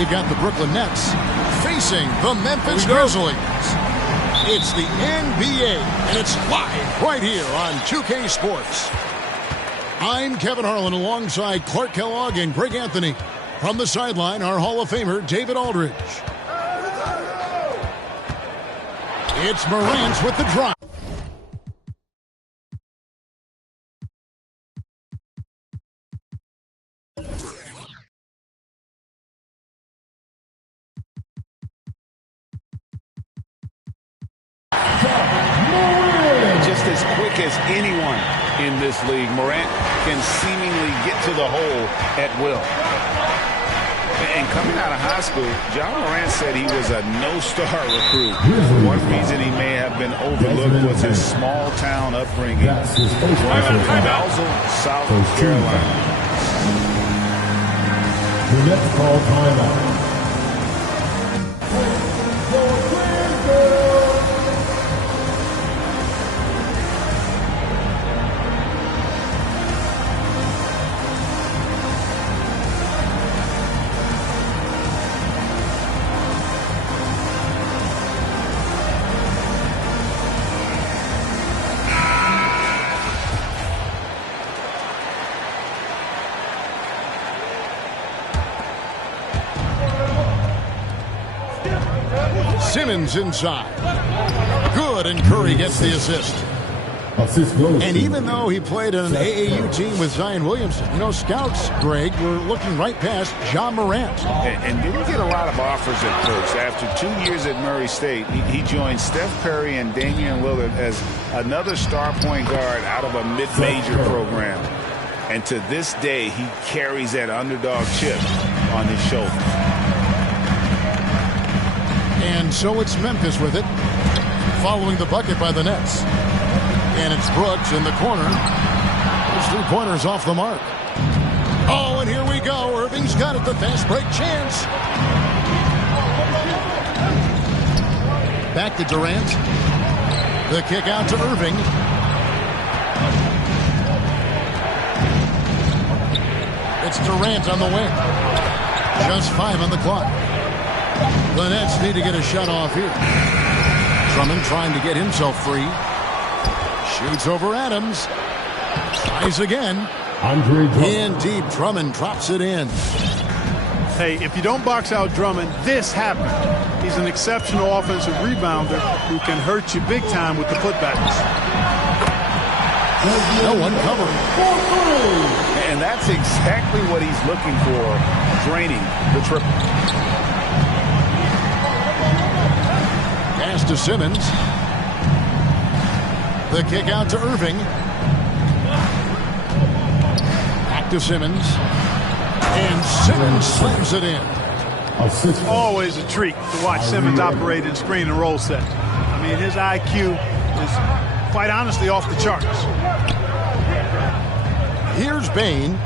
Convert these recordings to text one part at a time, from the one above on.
We've got the Brooklyn Nets facing the Memphis Grizzlies. It's the NBA, and it's live right here on 2K Sports. I'm Kevin Harlan alongside Clark Kellogg and Greg Anthony. From the sideline, our Hall of Famer, David Aldridge. It's Morant with the drive. Just as quick as anyone in this league, Morant can seemingly get to the hole at will. And coming out of high school, John Morant said he was a no-star recruit. One reason he may have been overlooked was his small-town upbringing. Growing up in Basel, South Carolina. The Nets call timeout. Simmons inside. Good, and Curry gets the assist. And even though he played in an AAU team with Zion Williamson, you know, scouts, Greg, were looking right past John Morant. And didn't get a lot of offers at first. After 2 years at Murray State, he joined Steph Curry and Damian Lillard as another star point guard out of a mid-major program. And to this day, he carries that underdog chip on his shoulder. And so it's Memphis with it, following the bucket by the Nets. And it's Brooks in the corner. His three-pointers off the mark. Oh, and here we go. Irving's got it, the fast break chance. Back to Durant. The kick out to Irving. It's Durant on the wing. Just 5 on the clock. The Nets need to get a shot off here. Drummond trying to get himself free. Shoots over Adams. Tries again. In deep, Drummond drops it in. Hey, if you don't box out Drummond, this happened. He's an exceptional offensive rebounder who can hurt you big time with the putbacks. No one covering. And that's exactly what he's looking for, draining the triple. Pass to Simmons. The kick out to Irving. Back to Simmons. And Simmons slams it in. Always a treat to watch Simmons operate in screen and roll set. I mean, his IQ is quite honestly off the charts. Here's Bane.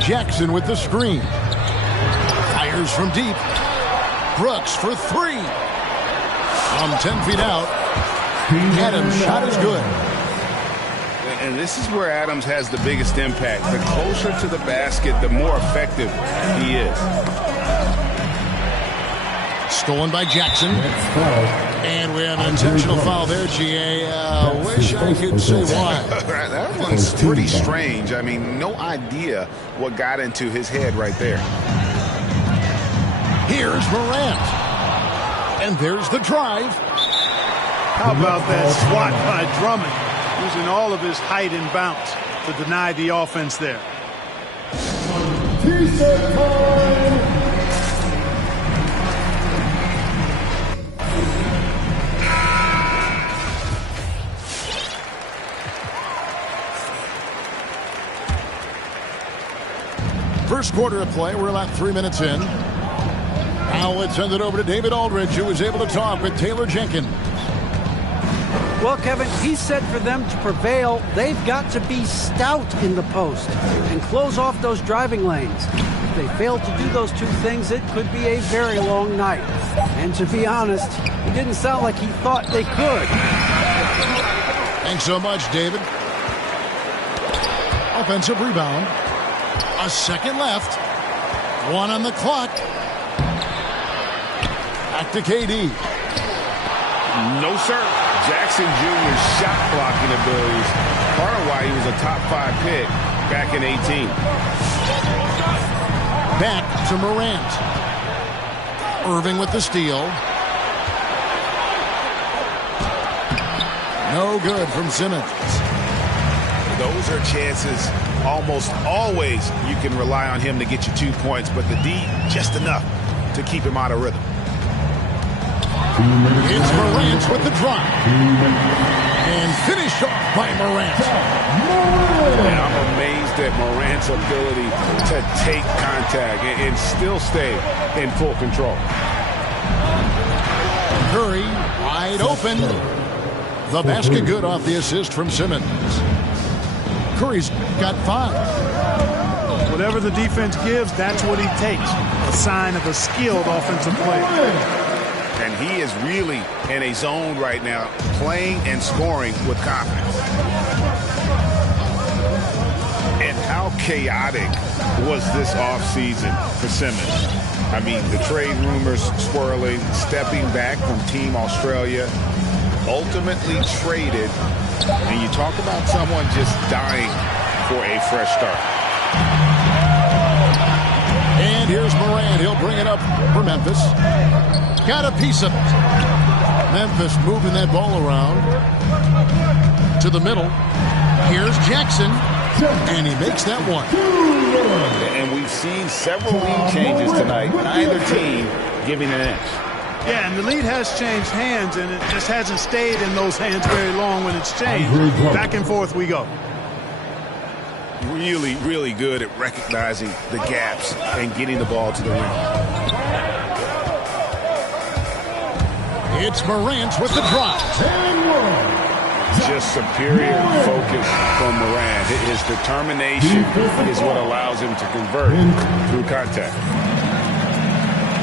Jackson with the screen. Fires from deep. Brooks for 3. From 10 feet out. Adams' shot is good. And this is where Adams has the biggest impact. The closer to the basket, the more effective he is. Stolen by Jackson. And we have an intentional foul there, GA. Wish I could say why. That one's pretty strange. I mean, no idea what got into his head right there. Here's Morant. And there's the drive. How about that swat by Drummond, using all of his height and bounce to deny the offense there. First quarter of play. We're about 3 minutes in. Now let's send it over to David Aldridge, who was able to talk with Taylor Jenkins. Well, Kevin, he said for them to prevail, they've got to be stout in the post and close off those driving lanes. If they fail to do those two things, it could be a very long night. And to be honest, he didn't sound like he thought they could. Thanks so much, David. Offensive rebound. A second left. 1 on the clock. Back to KD. No, sir. Jackson Jr.'s shot blocking abilities, part of why he was a top 5 pick back in 18. Back to Morant. Irving with the steal. No good from Simmons. Those are chances almost always you can rely on him to get you 2 points, but the D just enough to keep him out of rhythm. It's Morant with the drop. And finished off by Morant. And I'm amazed at Morant's ability to take contact and still stay in full control. Curry wide open. The basket good off the assist from Simmons. Curry's got 5. Whatever the defense gives, that's what he takes. A sign of a skilled offensive player. And he is really in a zone right now, playing and scoring with confidence. And how chaotic was this offseason for Simmons? I mean, the trade rumors swirling, stepping back from Team Australia, ultimately traded. And you talk about someone just dying for a fresh start. And here's Morant. He'll bring it up for Memphis. Got a piece of it. Memphis moving that ball around to the middle. Here's Jackson, and he makes that one. And we've seen several lead changes tonight. Neither team giving an inch. Yeah, and the lead has changed hands, and it just hasn't stayed in those hands very long when it's changed. Back and forth we go. Really, really good at recognizing the gaps and getting the ball to the rim. It's Morant with the drop. Just superior focus from Morant. His determination is what allows him to convert through contact.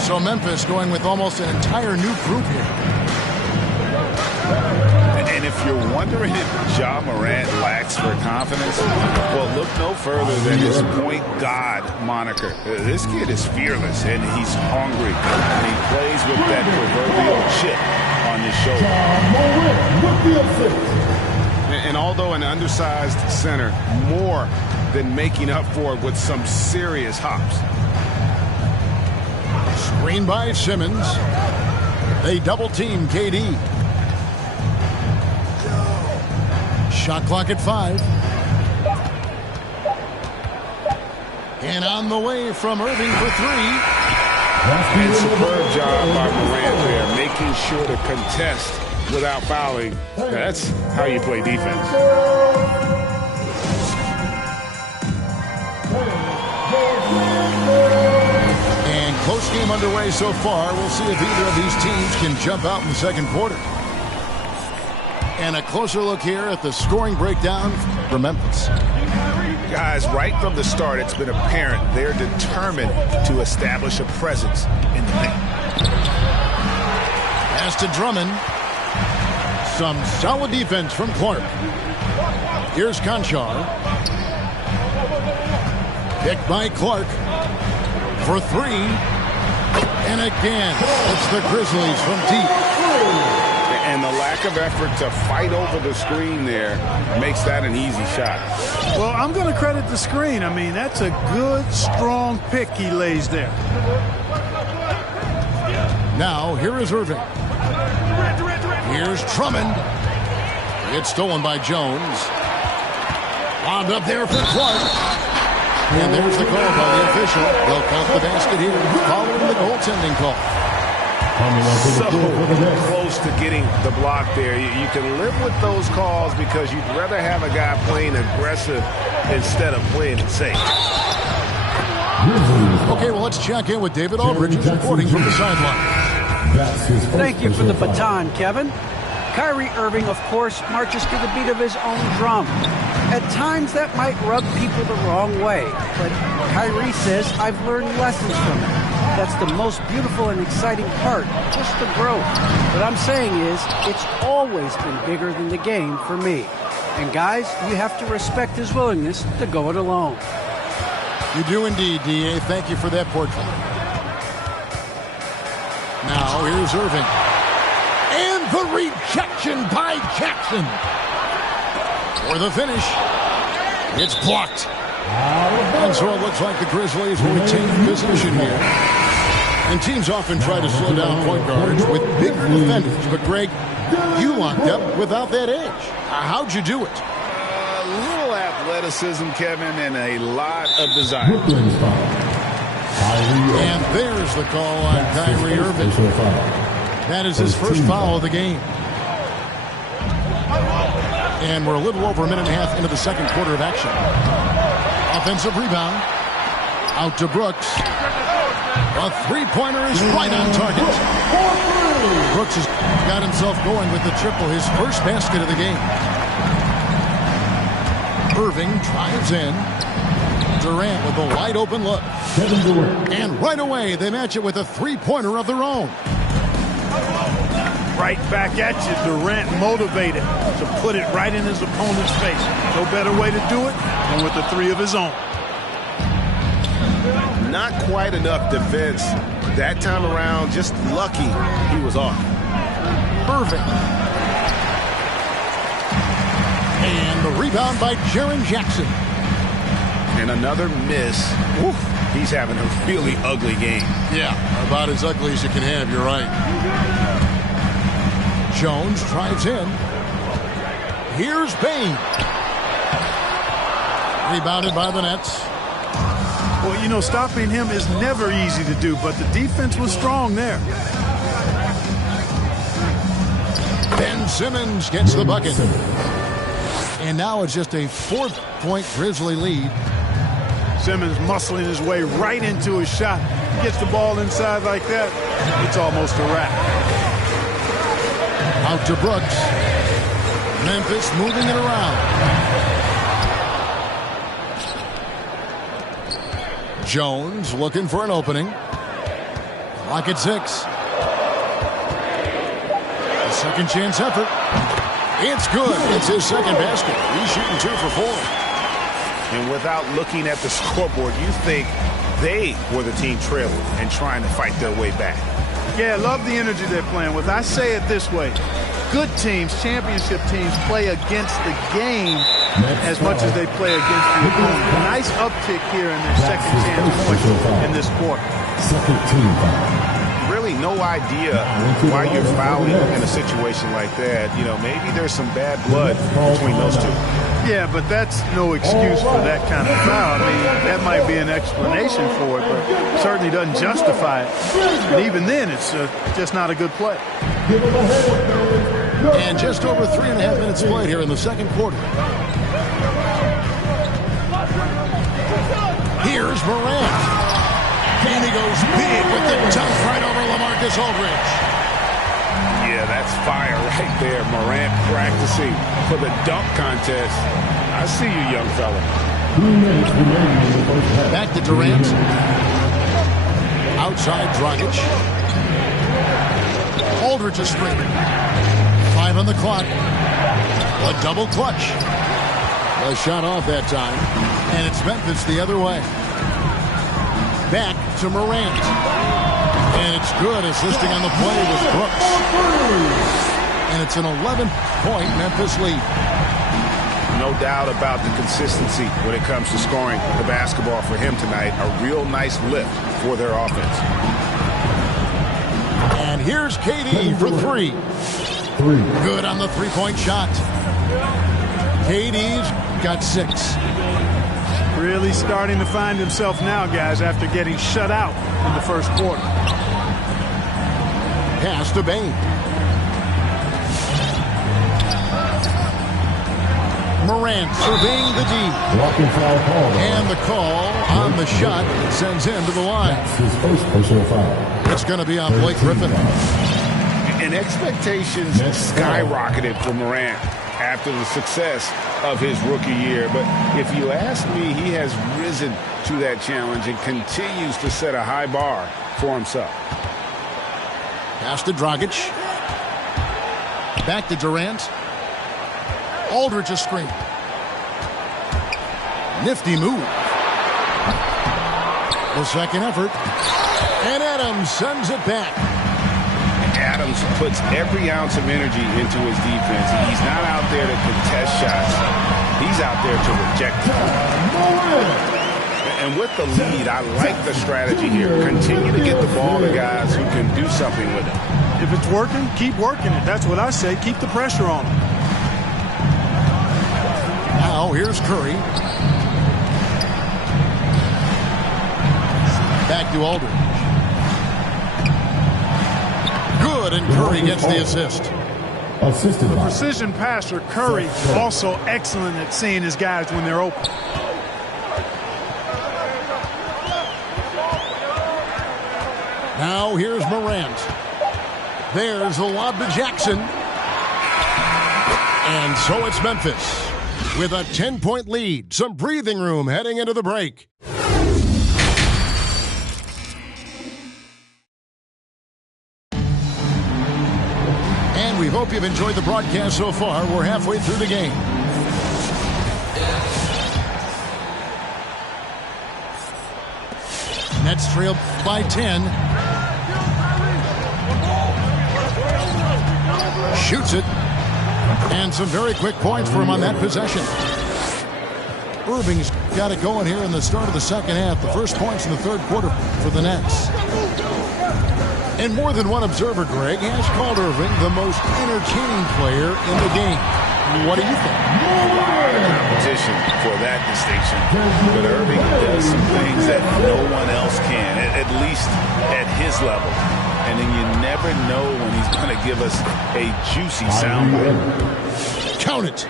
So Memphis going with almost an entire new group here. And if you're wondering if Ja Morant lacks for confidence, well, look no further than his point guard moniker. This kid is fearless, and he's hungry, and he plays with that proverbial chip on his shoulder. And although an undersized center, more than making up for it with some serious hops. Screen by Simmons. They double team KD. Shot clock at 5. And on the way from Irving for 3. And superb job by Morant there, making sure to contest without fouling. That's how you play defense. And close game underway so far. We'll see if either of these teams can jump out in the second quarter. And a closer look here at the scoring breakdown for Memphis. Guys, right from the start, it's been apparent they're determined to establish a presence in the paint. Pass to Drummond. Some solid defense from Clark. Here's Conchar. Picked by Clark for 3. And again, it's the Grizzlies from deep. And the lack of effort to fight over the screen there makes that an easy shot. Well, I'm going to credit the screen. I mean, that's a good, strong pick he lays there. Now, here is Irving. Here's Drummond. It's stolen by Jones. Wound up there for Clark. And there's the call by the official. They'll count the basket here following the goaltending call. So close to getting the block there. You can live with those calls because you'd rather have a guy playing aggressive instead of playing it safe. Okay, well, let's check in with David Aldridge, who's reporting from the sideline. Thank you for the baton, Kevin. Kyrie Irving, of course, marches to the beat of his own drum. At times, that might rub people the wrong way, but Kyrie says, I've learned lessons from it. That's the most beautiful and exciting part, just the growth. What I'm saying is, it's always been bigger than the game for me. And guys, you have to respect his willingness to go it alone. You do indeed, D.A. Thank you for that portrait. Now, here's Irving. And the rejection by Jackson. For the finish. It's blocked. And so it looks like the Grizzlies will retain possession here. And teams often try to slow down point guards with bigger defenders. But, Greg, you locked up without that edge. How'd you do it? A little athleticism, Kevin, and a lot of desire. And there's the call on Kyrie Irving. That is his first foul of the game. And we're a little over a minute and a half into the second quarter of action. Offensive rebound. Out to Brooks. A three-pointer is right on target. Brooks has got himself going with the triple, his first basket of the game. Irving drives in. Durant with a wide-open look. And right away, they match it with a three-pointer of their own. Right back at you, Durant motivated to put it right in his opponent's face. No better way to do it than with the three of his own. Not quite enough defense that time around. Just lucky he was off. Irving. And the rebound by Jaren Jackson. And another miss. Oof, he's having a really ugly game. Yeah, about as ugly as you can have, you're right. Jones drives in. Here's Bane. Rebounded by the Nets. Well, you know, stopping him is never easy to do, but the defense was strong there. Ben Simmons gets the bucket. And now it's just a 4-point Grizzly lead. Simmons muscling his way right into his shot. Gets the ball inside like that, it's almost a wrap. Out to Brooks. Memphis moving it around. Jones looking for an opening. Clock at 6. A second chance effort. It's good. It's his second basket. He's shooting 2 for 4. And without looking at the scoreboard, you think they were the team trailing and trying to fight their way back. Yeah, I love the energy they're playing with. I say it this way. Good teams, championship teams, play against the game as much as they play against the opponent. A nice uptick here in their second chance points in this quarter. Really no idea why you're fouling in a situation like that. You know, maybe there's some bad blood between those two. Yeah, but that's no excuse for that kind of foul. I mean, that might be an explanation for it, but certainly doesn't justify it. And even then, it's just not a good play. And just over 3.5 minutes played here in the second quarter. Here's Morant. And he goes big with the dunk right over LaMarcus Aldridge. Yeah, that's fire right there. Morant practicing for the dunk contest. I see you, young fella. Back to Durant. Outside Dragic. Aldridge a screen. 5 on the clock. A double clutch. A shot off that time. And it's Memphis the other way. Back to Morant. And it's good, assisting on the play with Brooks. And it's an 11-point Memphis lead. No doubt about the consistency when it comes to scoring the basketball for him tonight. A real nice lift for their offense. And here's KD for 3. Good on the three-point shot. KD's got 6. Really starting to find himself now, guys, after getting shut out in the first quarter. Pass to Bane. Morant surveying the D. Blocking foul call. And the call on the shot sends him to the line. That's his first personal foul. It's going to be on Blake Griffin. And expectations skyrocketed for Morant after the success of his rookie year. But if you ask me, he has risen to that challenge and continues to set a high bar for himself. Pass to Dragic. Back to Durant. Aldridge a screen. Nifty move. The second effort. And Adams sends it back. Adams puts every ounce of energy into his defense. He's not out there to contest shots. He's out there to reject them. And with the lead, I like the strategy here. Continue to get the ball to guys who can do something with it. If it's working, keep working it. That's what I say. Keep the pressure on him. Now here's Curry. Back to Aldridge. Good, and Curry gets the assist. Assisted The by precision passer, Curry, also excellent at seeing his guys when they're open. Now here's Morant. There's a lob to Jackson. And so it's Memphis with a 10-point lead. Some breathing room heading into the break. And we hope you've enjoyed the broadcast so far. We're halfway through the game. Nets trail by 10. Shoots it. And some very quick points for him on that possession. Irving's got it going here in the start of the second half. The first points in the third quarter for the Nets. And more than one observer, Greg, has called Irving the most entertaining player in the game. What do you think? Competition for that distinction. But Irving does some things that no one else can, at least at his level. And then you never know when he's going to give us a juicy soundbite. Count it.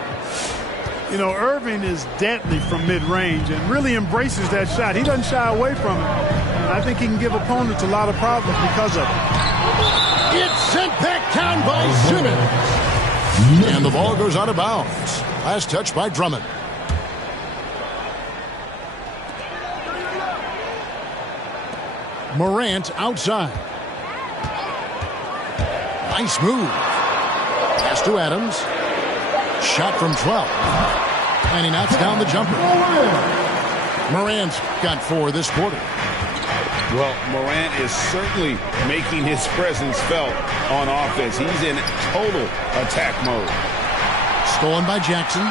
You know, Irving is deadly from mid-range and really embraces that shot. He doesn't shy away from it. And I think he can give opponents a lot of problems because of it. It's sent back down by Simmons. And the ball goes out of bounds. Last touch by Drummond. Morant outside. Nice move. Pass to Adams. Shot from 12. And he knocks down the jumper. Morant's got 4 this quarter. Well, Morant is certainly making his presence felt on offense. He's in total attack mode. Stolen by Jackson.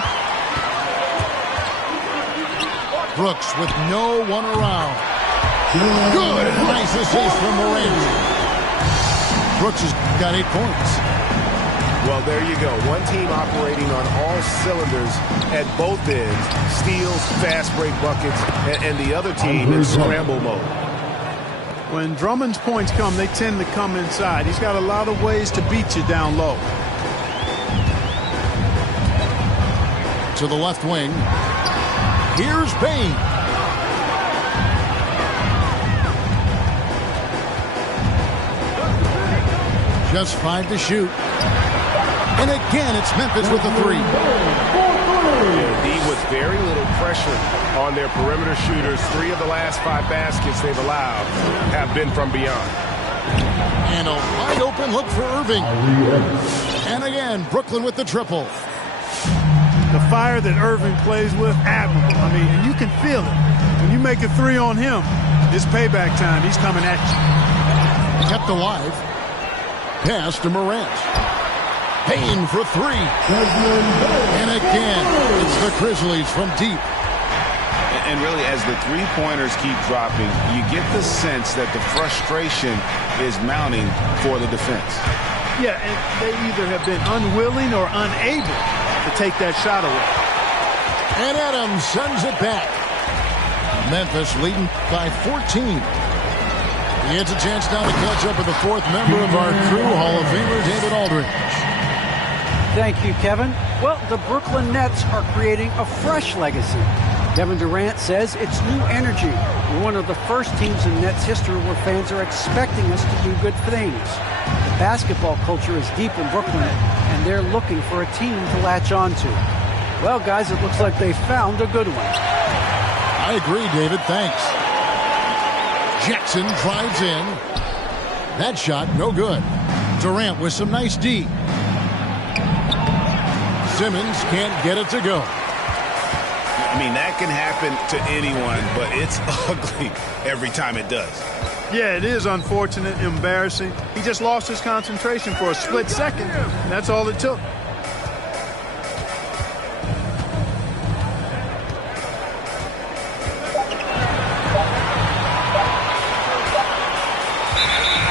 Brooks with no one around. Good. Nice assist from Morant. Brooks has got 8 points. Well, there you go. One team operating on all cylinders at both ends. Steals, fast break buckets, and the other team in scramble mode. When Drummond's points come, they tend to come inside. He's got a lot of ways to beat you down low. To the left wing. Here's Payne. Just 5 to shoot. And again, it's Memphis with the 3. Indeed, with very little pressure on their perimeter shooters. 3 of the last 5 baskets they've allowed have been from beyond. And a wide open look for Irving. And again, Brooklyn with the triple. The fire that Irving plays with, admirable. I mean, and you can feel it. When you make a 3 on him, it's payback time. He's coming at you. Kept alive. Pass to Morant. Payne for 3. And again, it's the Grizzlies from deep. And really, as the three-pointers keep dropping, you get the sense that the frustration is mounting for the defense. Yeah, and they either have been unwilling or unable to take that shot away. And Adams sends it back. Memphis leading by 14. He gets a chance now to catch up with the 4th member of our crew, Hall of Famer David Aldridge. Thank you, Kevin. Well, the Brooklyn Nets are creating a fresh legacy. Kevin Durant says it's new energy. We're one of the first teams in Nets history where fans are expecting us to do good things. The basketball culture is deep in Brooklyn, and they're looking for a team to latch on to. Well, guys, it looks like they found a good one. I agree, David. Thanks. Jackson drives in. That shot, no good. Durant with some nice D. Simmons can't get it to go. I mean, that can happen to anyone, but it's ugly every time it does. Yeah, it is unfortunate, embarrassing. He just lost his concentration for a split second. That's all it took.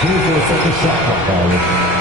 Here's the second shot clock,